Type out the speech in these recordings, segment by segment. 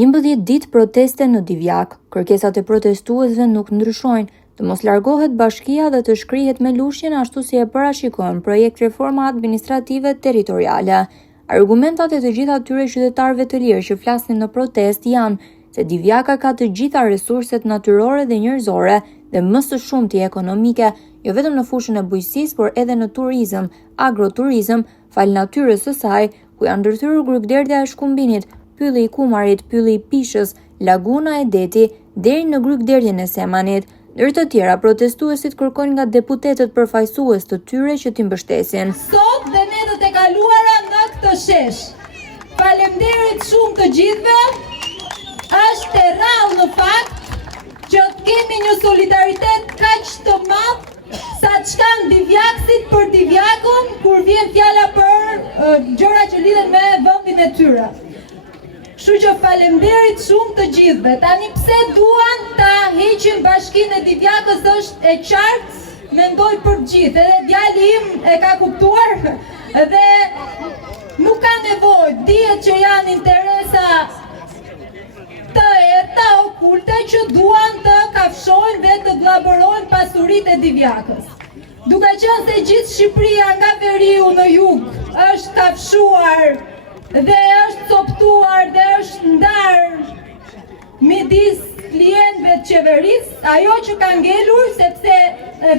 11 ditë proteste në Divjak, kërkesat e protestuesve nuk ndryshojnë, të mos largohet bashkia dhe të shkrihet me lushjen ashtu si e parashikojnë projekt reforma administrative territoriale. Argumentat e të gjitha atyre qytetarëve të lirë që flasin në protest janë se Divjaka ka të gjitha resurset natyrore dhe njerëzore dhe më së shumti ekonomike, jo vetëm në fushën e bujqësisë, por edhe në turizëm, agroturizëm, fal natyrës së saj, ku janë ndërthyer Grykderdhja e Shkumbinit, Pylli i Kumarit, Pylli i Pishës, Laguna e Deti, deri në Grykderdhjen e Semanit. Ndër të tjera, protestuesit kërkojnë nga deputetët përfaqësues të tyre që t'i mbështesin. Sot dhe netët e kaluara në këtë shesh. Faleminderit shumë të gjithëve. Është e rrallë në fakt që të kemi një solidaritet kaq të madh sa çkan Divjaksit për Divjakun kur vjen fjala për gjëra që lidhen me vendin e tyre. Kështu që faleminderit shumë të gjithëve. Tani pse duan ta heqin bashkinë e Divjakës është e qartë, mendoj për gjithë. Edhe djali im e ka kuptuar dhe nuk ka nevojë. Dihet që janë interesa të errta okulte që duan të kafshojnë dhe të vllabërojnë pasuritë e Divjakës. Duke qenë se gjithë Shqipëria nga veriu në jug është kafshuar dhe është coptuar dhe është ndarë midis klientëve të qeverisë, ajo që ka ngelur, sepse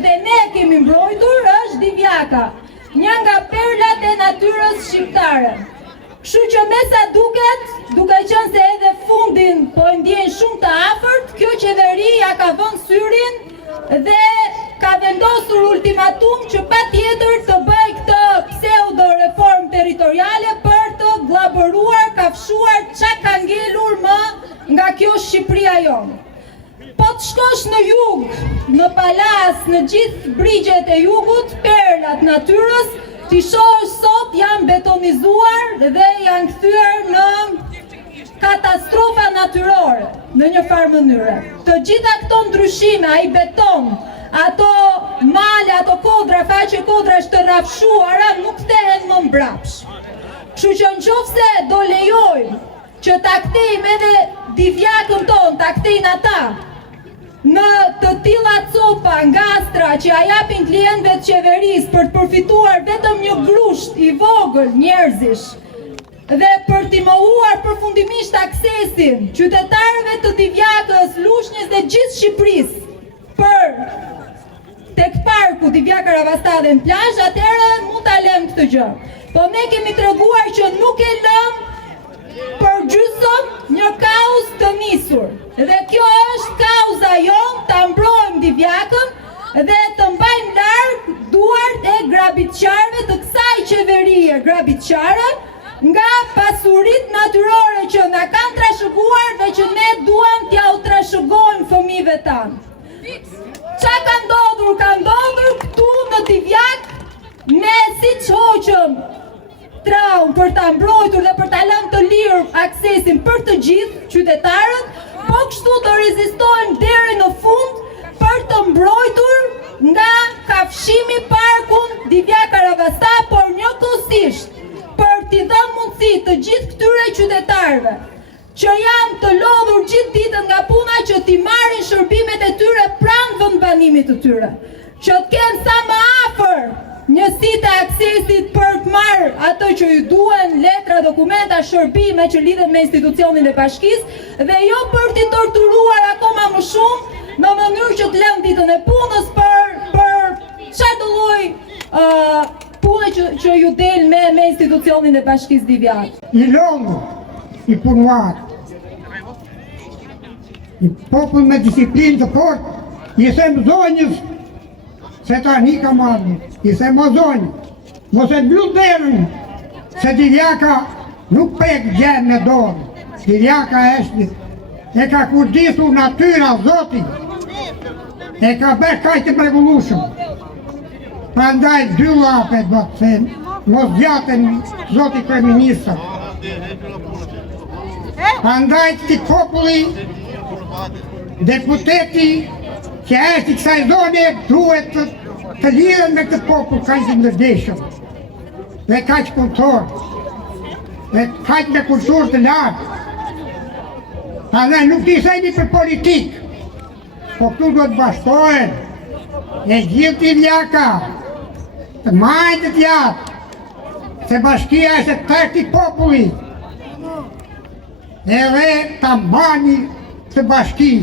dhe ne kemi mbrojtur, është Divjaka, një nga perlat e natyrës shqiptare. Kështu që me sa duket, duke qenë se edhe fundin po e ndjen shumë të afërt, kjo qeveri ja ka vënë syrin dhe ka vendosur ultimatum që patjetër të bëj këtë pseudo reformë territoriale për të vllabëruar, kafshuar çka ka ngelur më nga kjo Shqipëria jonë. Po të shkosh në jug, në palas, në gjithë brigjet e jugut, perlat natyrës, ti shohësh sot janë betonizuar dhe janë kthyer në katastrofa natyrore në një farë mënyre. Të gjitha këto ndryshime, ai beton, ato male, ato kodra, faqe kodrash të rrafshuara nuk kthehen më mbrapsh. Kështu që nëse do lejojmë që ta kthejmë edhe Divjakën tonë, ta kthejnë ata në të tilla copa ngastra që ja japin klientëve të qeverisë për të përfituar vetëm një grusht i vogël njerëzish dhe për t'i mohuar përfundimisht aksesin qytetarëve të Divjakës, lushnjës dhe gjithë Shqipërisë për tek parku Divjaka Ravastadhe në plazh, atëherë mund ta lëm këtë gjë. Po ne kemi treguar që nuk e lëm për gjysëm një kauz të nisur. Dhe kjo është kauza jonë, ta mbrojmë Divjakën dhe të mbajmë larg duart e grabitçarëve të kësaj qeverie grabitçare nga pasuritë natyrore që na kanë trashëguar dhe që ne duam t'ja u trashëgojmë fëmijëve tanë. Qa ka ndodhur? Ka ndodhur këtu në Divjak, ne siç hoqëm traum për ta mbrojtur dhe për ta lënë të lirë aksesin për të gjithë qytetarët, po kështu do rezistojmë deri në fund për të mbrojtur nga kafshimi parkun Divjaka Ravastadhe, por njëkohësisht për t'i dhënë mundësi të gjithë këtyre qytetarëve që janë të lodhur gjithë ditën nga puna që t'i marrin shërbimet e tyre pranë vendbanimit të tyre, që të kenë sa më afër njësitë e aksesit për të marrë ato që ju duhen, letra, dokumenta, shërbime që lidhen me institucionin e bashkisë dhe jo për t'i torturuar akoma më shumë në mënyrë që të lënë ditën e punës për çfarë lloj pune që ju del me institucionin e bashkisë Divjak. I lëndur, i punuar, i popull me disiplinë të fortë, i them zonjës se tani ka marrë, i them o zonjë, mos e mbyllu derën, se Divjaka nuk pek gjën në dorë. Divjaka është, e ka kujdisur natyra Zoti, e ka bërë kaq të mrekullueshëm. Prandaj dy llape do të them, mos zgjaten Zoti kryeministër. Prandaj ti populli, deputeti që është i kësaj zone duhet të lidhen me këtë popull kaq të ndërgjegjshëm dhe kaq punëtor dhe kaq me kulturë të lartë. A ne nuk t'i sejni për politikë, po këtu do të bashkohen e gjithë t'i vjaka, të majtë të jatë, se bashkia është tërti populli, edhe të mbani të bashki.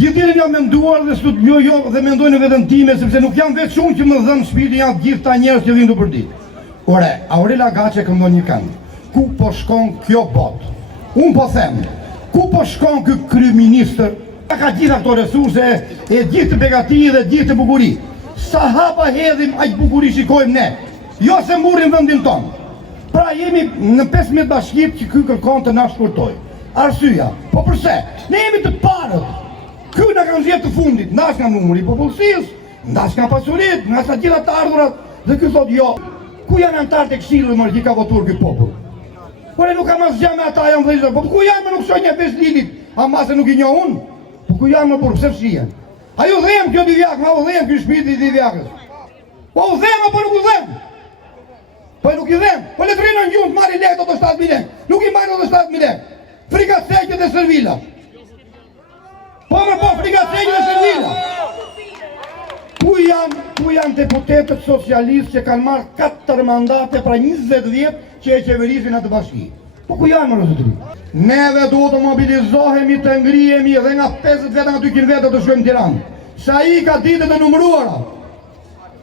Gjithë jam menduar dhe sot dhe mendojnë në vetën time, sepse nuk jam vetë shumë që më dhënë shpirtin, janë gjithë ta njerëz që vinë të përdit. Ore, Aurela Gaçe këndon një këngë. Ku po shkon kjo botë? Unë po them, ku po shkon ky kryeministër? Ka gjitha këto resurse, e gjithë të begati dhe gjithë të bukuri. Sa hapa hedhim, aq bukuri shikojmë ne. Jo se mburrim vendin tonë. Pra jemi në 15 bashkit që ky kërkon të na shkurtoj. Arsyeja, po përse? Ne jemi të parët. Ky na kanë zgjedhur të fundit, ndash nga numri i popullsisë, ndash nga pasuritë, nga sa gjitha të ardhurat, dhe ky thotë jo. Ku janë antarët e Këshillit më që ka votuar ky popull? Por nuk kam asgjë me ata janë vëllezër. Po ku janë më nuk shoh një vesh lilit, ama se nuk i njoh unë. Po ku janë më por pse fshihen? Ajo dhem kjo Divjak, ma u dhem ky shpirti i Divjakës. Po u dhem apo nuk u dhem? Po nuk i dhem. Po le trinë në gjund marrin lekë ato 7.000 lekë. Nuk i marrin ato 7.000 lekë. Frikacekët dhe servila. Po më po frikacekët dhe servila. Ku janë deputetët socialistë që kanë marrë 4 mandate pra 20 vjet që e qeverisin atë bashki? Po ku janë më në zotëri? Neve duhet të mobilizohemi, të ngrihemi dhe nga 50 veta nga 200 veta të shkojmë Tiranë. Sa ai ka ditët e numëruara.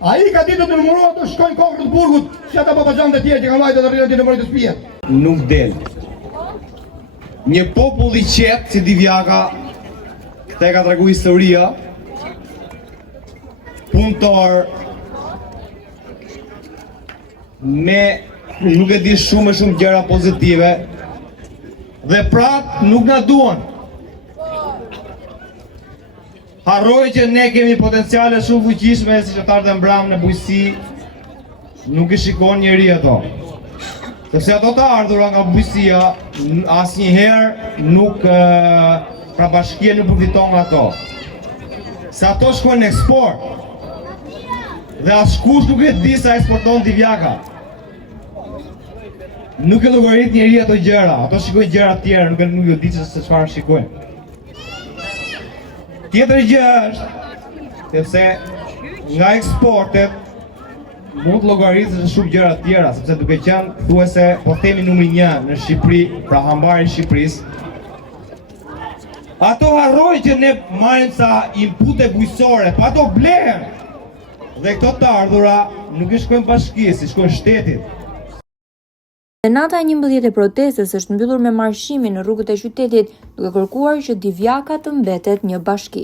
Ai ka ditët e numëruara të shkojnë kokën të burgut, si ata babaxhanët e tjerë që kanë vajtë të rrinë të mërit të spijet. Nuk del. Një popull i qetë si Divjaka, këte ka tregu historia, punëtor, me nuk e di shumë gjëra pozitive, dhe prap nuk na duan. Harroj që ne kemi potenciale shumë fuqishme si qytetarë të mbram në bujqësi, nuk i shikon njeri ato. Sepse ato të ardhura nga bujqësia asnjëherë nuk pra bashkia nuk përfiton nga ato. Se ato shkojnë në eksport. Dhe askush nuk e di sa eksporton Divjaka. Nuk e llogarit njeri ato gjëra, ato shikojnë gjëra të tjera, nuk e di se çfarë shikojnë. Tjetër gjë është, sepse nga eksportet mund të llogaritësh shumë gjëra të tjera, sepse duke qenë thuajse po themi numri 1 në Shqipëri, pra hambari i Shqipërisë. Ato harrojnë që ne marrim sa inpute bujqësore, po ato blehen. Dhe këto të ardhura nuk i shkojnë bashkisë, i shkojnë shtetit. Nata e 11 e protestës është mbyllur me marshimin në rrugët e qytetit, duke kërkuar që Divjaka të mbetet një bashki.